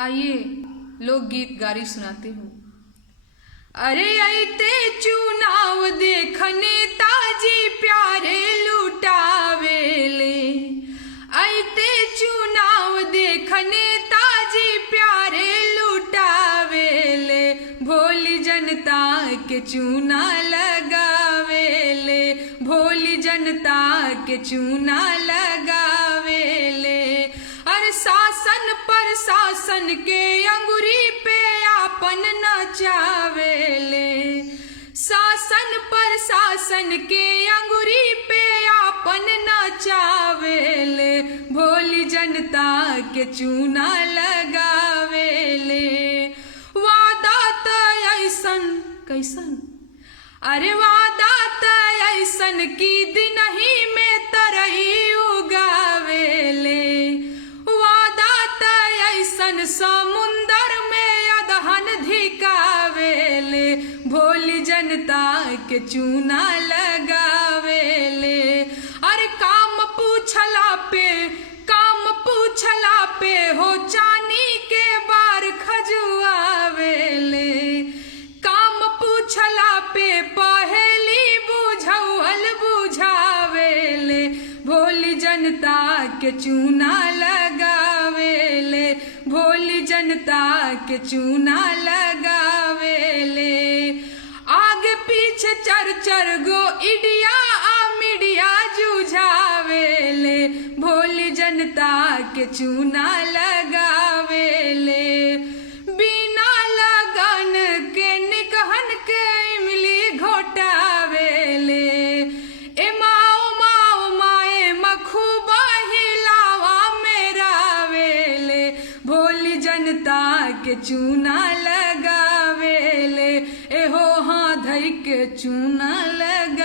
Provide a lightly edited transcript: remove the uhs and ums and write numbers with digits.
आइए लोकगीत गारी सुनाती हूँ। अरे आइते चुनाव देखने ताजी प्यारे लुटावेले, आइते चुनाव देखने ताजी प्यारे लुटावेले, भोली जनता के चूना लगावेले, भोली जनता के चूना लगावेले। अरे शासन प्रशासन के अंगुरी पे आपन नचावेले, शासन प्रशासन के अंगुरी पे आपन नचावेले, भोली जनता के चूना लगावेले। वादा त ऐसन कैसन, अरे वादा त ऐसन की दिनही में तरही उगावेले, वादा त ऐसन समुंदर में अदहन धिकावेले, भोली जनता के चूना लगावेले। अरे काम पूछला पे हो चानी के बार खजुआवेले, काम पूछला पे पहेली बुझौल बुझावेले, भोली जनता के चूना लगावेले, भोली जनता के चूना लगावेले। आगे पीछे चर गो इडिया मीडिया जुझावेले, भोली जनता के चूना लगावेले। बिना लगन के निकहन के इमली घोटावेले, ए माओ माओ माए मखूबा हिलावा मेरावेले, भोली जनता के चूना लगावेले, ए हो हाँ धई के चूना लगा